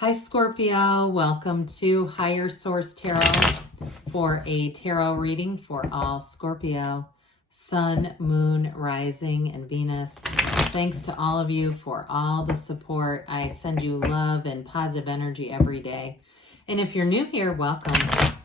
Hi Scorpio, welcome to Higher Source Tarot for a tarot reading for all Scorpio, Sun, Moon, Rising, and Venus. Thanks to all of you for all the support. I send you love and positive energy every day. And if you're new here, welcome.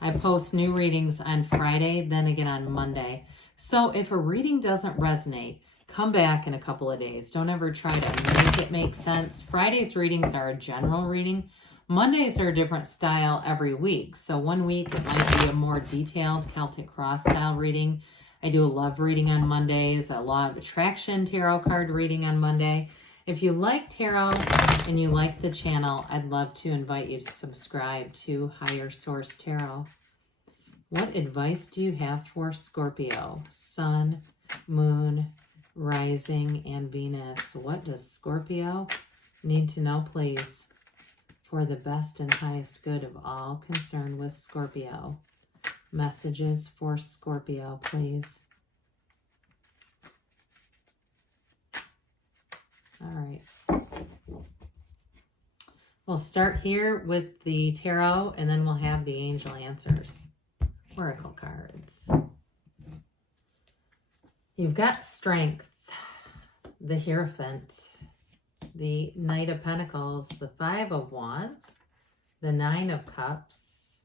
I post new readings on Friday, then again on Monday. So if a reading doesn't resonate, come back in a couple of days. Don't ever try to make it make sense. Friday's readings are a general reading. Mondays are a different style every week. So one week it might be a more detailed Celtic Cross style reading. I do a love reading on Mondays, a law of attraction tarot card reading on Monday. If you like tarot and you like the channel, I'd love to invite you to subscribe to Higher Source Tarot. What advice do you have for Scorpio, Sun, Moon, Rising, and Venus? What does Scorpio need to know, please, for the best and highest good of all concerned with Scorpio? Messages for Scorpio, please. All right. We'll start here with the tarot, and then we'll have the angel answers. Oracle cards. You've got Strength, the Hierophant, the Knight of Pentacles, the Five of Wands, the Nine of Cups,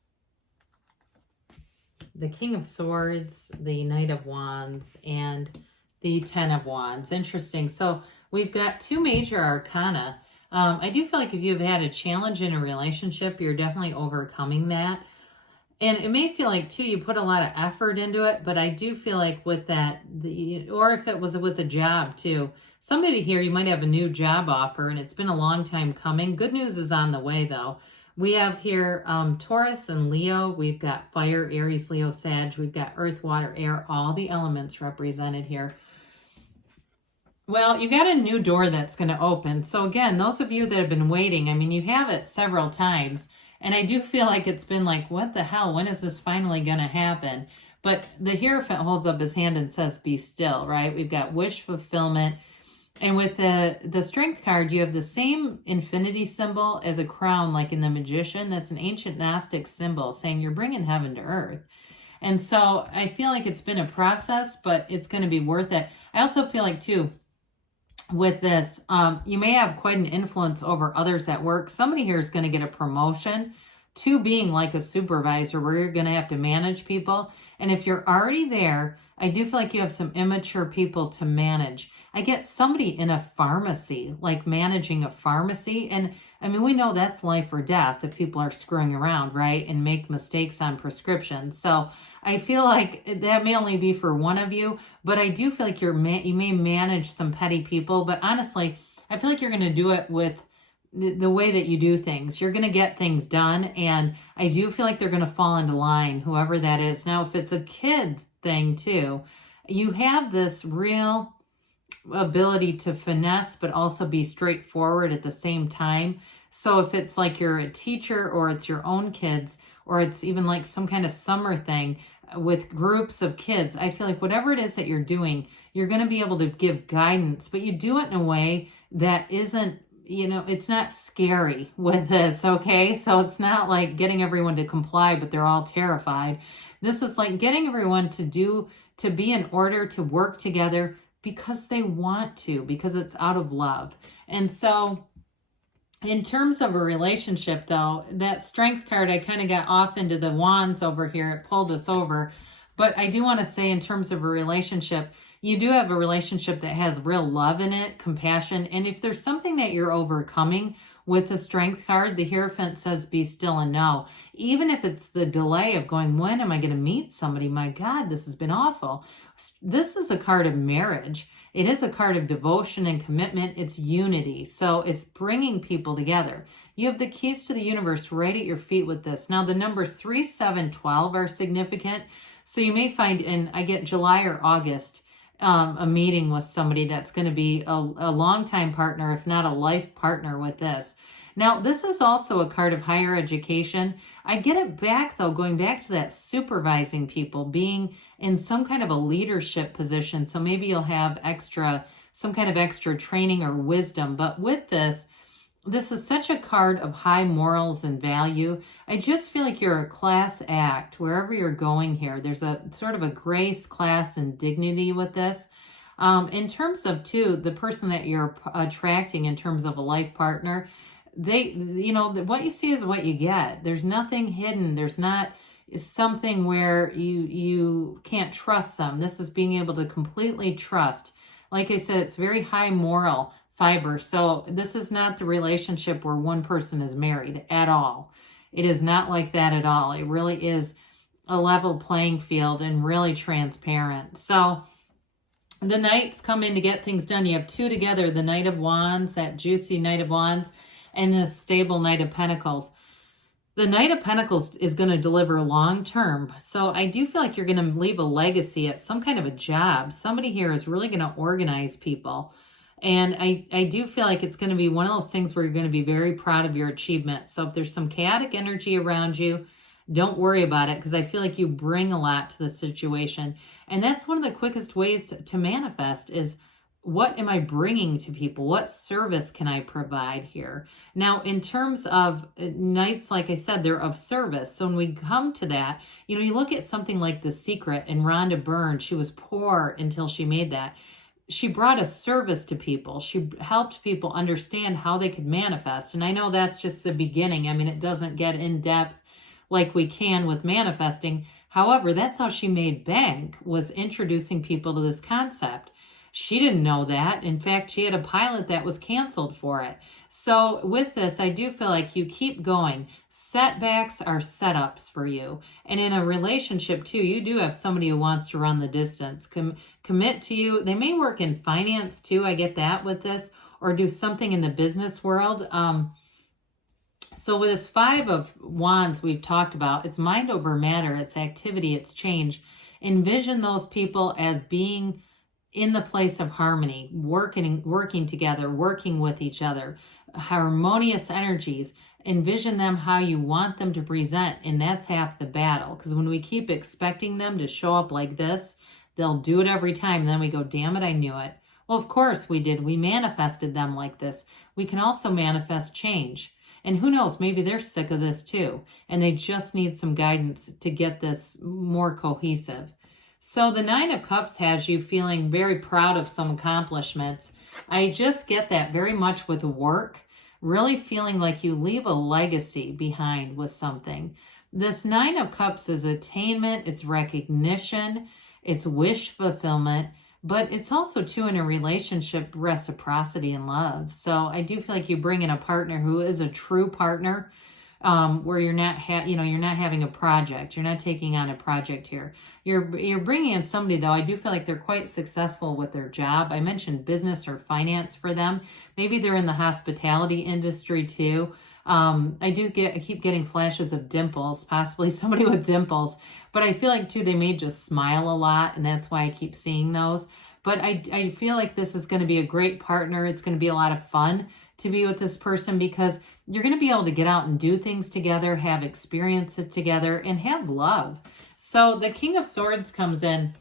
the King of Swords, the Knight of Wands, and the Ten of Wands. Interesting. So we've got two major arcana. I do feel like if you've had a challenge in a relationship, you're definitely overcoming that. And it may feel like, too, you put a lot of effort into it, but I do feel like with that, or if it was with a job, too, somebody here, you might have a new job offer, and it's been a long time coming. Good news is on the way, though. We have here Taurus and Leo. We've got fire, Aries, Leo, Sag. We've got earth, water, air, all the elements represented here. Well, you got a new door that's going to open. So again, those of you that have been waiting, I mean, you have it several times. And I do feel like it's been like, what the hell? When is this finally going to happen? But the Hierophant holds up his hand and says, be still, right? We've got wish fulfillment. And with the Strength card, you have the same infinity symbol as a crown, like in the Magician. That's an ancient Gnostic symbol saying you're bringing heaven to earth. And so I feel like it's been a process, but it's going to be worth it. I also feel like, too, with this, you may have quite an influence over others at work. Somebody here is going to get a promotion to being like a supervisor where you're going to have to manage people. And if you're already there, I do feel like you have some immature people to manage. I get somebody in a pharmacy, like managing a pharmacy. And I mean, we know that's life or death if people are screwing around, right? And make mistakes on prescriptions. So I feel like that may only be for one of you, but I do feel like you may manage some petty people. But honestly, I feel like you're going to do it with the way that you do things. You're going to get things done. And I do feel like they're going to fall into line, whoever that is. Now, if it's a kid's thing too, you have this real ability to finesse, but also be straightforward at the same time. So if it's like you're a teacher or it's your own kids, or it's even like some kind of summer thing with groups of kids, I feel like whatever it is that you're doing, you're going to be able to give guidance, but you do it in a way that isn't, it's not scary with this, okay? So it's not like getting everyone to comply, but they're all terrified. This is like getting everyone to be in order, to work together because they want to, because it's out of love. And so in terms of a relationship, though, that Strength card, I kind of got off into the wands over here. It pulled us over. But I do want to say in terms of a relationship, you do have a relationship that has real love in it, compassion. And if there's something that you're overcoming with the Strength card, the Hierophant says, be still and know. Even if it's the delay of going, when am I going to meet somebody? My God, this has been awful. This is a card of marriage. It is a card of devotion and commitment. It's unity. So it's bringing people together. You have the keys to the universe right at your feet with this. Now, the numbers 3, 7, 12 are significant. So you may find I get July or August, a meeting with somebody that's going to be a longtime partner, if not a life partner with this. Now, this is also a card of higher education. I get it back, though, going back to that supervising people, being in some kind of a leadership position. So maybe you'll have some kind of extra training or wisdom. But with this, this is such a card of high morals and value. I just feel like you're a class act wherever you're going here. There's a sort of a grace, class, and dignity with this. In terms of, too, the person that you're attracting in terms of a life partner, what you see is what you get. There's nothing hidden. There's not something where you can't trust them. This is being able to completely trust. Like I said, it's very high moral fiber. So this is not the relationship where one person is married at all. It is not like that at all. It really is a level playing field and really transparent. So the knights come in to get things done. You have two together, the Knight of Wands, that juicy Knight of Wands, and the stable Knight of Pentacles. The Knight of Pentacles is going to deliver long term. So I do feel like you're going to leave a legacy at some kind of a job. Somebody here is really going to organize people. And I do feel like it's going to be one of those things where you're going to be very proud of your achievements. So if there's some chaotic energy around you, don't worry about it, because I feel like you bring a lot to the situation. And that's one of the quickest ways to manifest is, what am I bringing to people? What service can I provide here? Now, in terms of knights, like I said, they're of service. So when we come to that, you look at something like The Secret and Rhonda Byrne, she was poor until she made that. She brought a service to people. She helped people understand how they could manifest. And I know that's just the beginning. I mean, it doesn't get in depth like we can with manifesting. However, that's how she made bank, was introducing people to this concept. She didn't know that. In fact, she had a pilot that was canceled for it. So with this, I do feel like you keep going. Setbacks are setups for you. And in a relationship too, you do have somebody who wants to run the distance, commit to you. They may work in finance too. I get that with this, or do something in the business world. So with this Five of Wands we've talked about, it's mind over matter, it's activity, it's change. Envision those people as being in the place of harmony, working together, working with each other, harmonious energies. Envision them how you want them to present, and that's half the battle. Because when we keep expecting them to show up like this, they'll do it every time. And then we go, damn it, I knew it. Well, of course we did. We manifested them like this. We can also manifest change. And who knows, maybe they're sick of this too, and they just need some guidance to get this more cohesive. So the Nine of Cups has you feeling very proud of some accomplishments. I just get that very much with work, really feeling like you leave a legacy behind with something. This Nine of Cups is attainment, it's recognition, it's wish fulfillment, but it's also too in a relationship, reciprocity and love. So I do feel like you bring in a partner who is a true partner, where you're not you're not having a project. You're not taking on a project here. You're bringing in somebody, though. I do feel like they're quite successful with their job. I mentioned business or finance for them. Maybe they're in the hospitality industry too. I keep getting flashes of dimples, possibly somebody with dimples, but I feel like too they may just smile a lot, and that's why I keep seeing those. But I feel like this is going to be a great partner. It's going to be a lot of fun to be with this person, because you're going to be able to get out and do things together, have experiences together, and have love. So the King of Swords comes in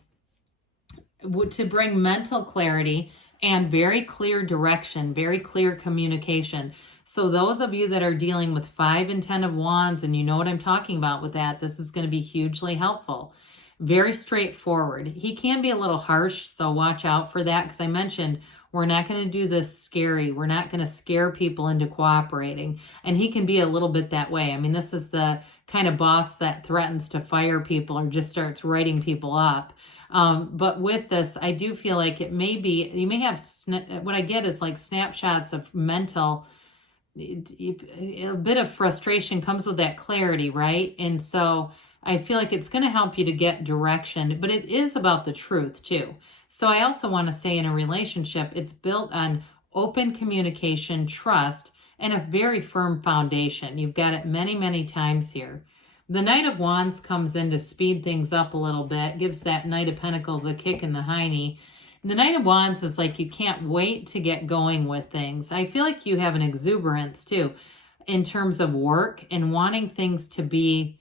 to bring mental clarity and very clear direction, very clear communication. So those of you that are dealing with 5 and 10 of Wands, and you know what I'm talking about with that, this is going to be hugely helpful. Very straightforward. He can be a little harsh, so watch out for that, because I mentioned we're not going to do this scary. We're not going to scare people into cooperating. And he can be a little bit that way. I mean, this is the kind of boss that threatens to fire people or just starts writing people up. But with this, I do feel like it may be, you may have, what I get is like snapshots of mental, a bit of frustration comes with that clarity, right? And so I feel like it's going to help you to get direction, but it is about the truth too. So I also want to say in a relationship, it's built on open communication, trust, and a very firm foundation. You've got it many, many times here. The Knight of Wands comes in to speed things up a little bit, gives that Knight of Pentacles a kick in the hiney. The Knight of Wands is like you can't wait to get going with things. I feel like you have an exuberance too in terms of work and wanting things to be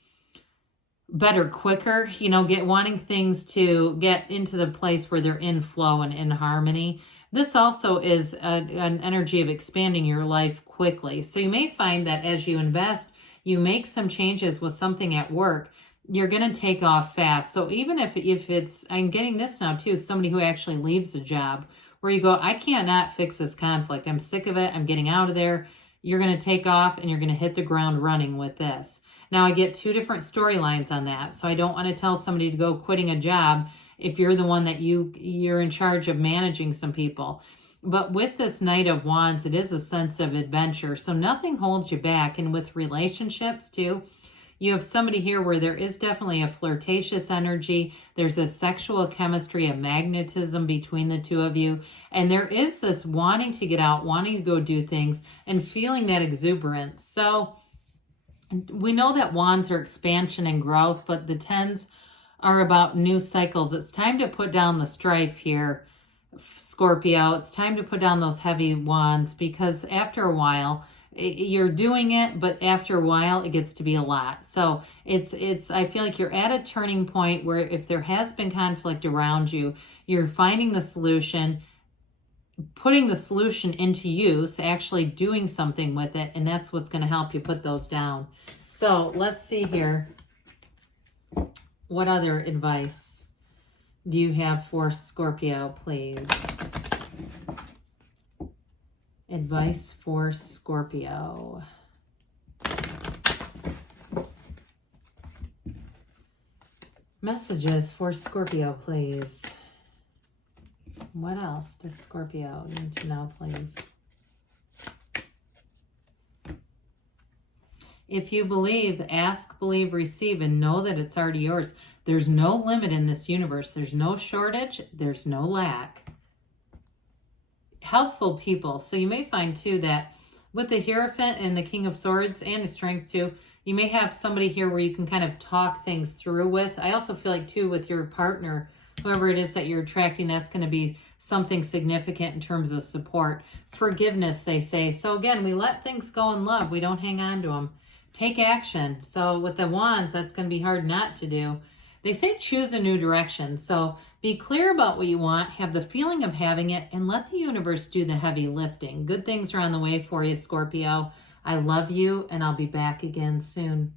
better quicker, wanting things to get into the place where they're in flow and in harmony. This also is an energy of expanding your life quickly. So you may find that as you invest, you make some changes with something at work, you're going to take off fast. So even if it's, I'm getting this now too, somebody who actually leaves a job where you go, I cannot fix this conflict. I'm sick of it. I'm getting out of there. You're going to take off and you're going to hit the ground running with this. Now I get two different storylines on that. So I don't want to tell somebody to go quitting a job if you're the one that you're in charge of managing some people. But with this Knight of Wands, it is a sense of adventure. So nothing holds you back. And with relationships too, you have somebody here where there is definitely a flirtatious energy. There's a sexual chemistry, a magnetism between the two of you. And there is this wanting to get out, wanting to go do things, and feeling that exuberance. So we know that wands are expansion and growth, but the tens are about new cycles. It's time to put down the strife here, Scorpio. It's time to put down those heavy wands, because after a while, you're doing it, but after a while it gets to be a lot. So it's I feel like you're at a turning point where if there has been conflict around you, you're finding the solution, putting the solution into use, actually doing something with it, and that's what's going to help you put those down. So let's see here. What other advice do you have for Scorpio, please? Advice for Scorpio. Messages for Scorpio, please. What else does Scorpio need to know, please? If you believe, ask, believe, receive, and know that it's already yours. There's no limit in this universe. There's no shortage. There's no lack. Helpful people. So you may find too that with the Hierophant and the King of Swords and the Strength too, you may have somebody here where you can kind of talk things through with. I also feel like too with your partner, whoever it is that you're attracting, that's going to be something significant in terms of support. Forgiveness, they say. So again, we let things go in love. We don't hang on to them. Take action. So with the wands, that's going to be hard not to do. They say choose a new direction. So be clear about what you want, have the feeling of having it, and let the universe do the heavy lifting. Good things are on the way for you, Scorpio. I love you, and I'll be back again soon.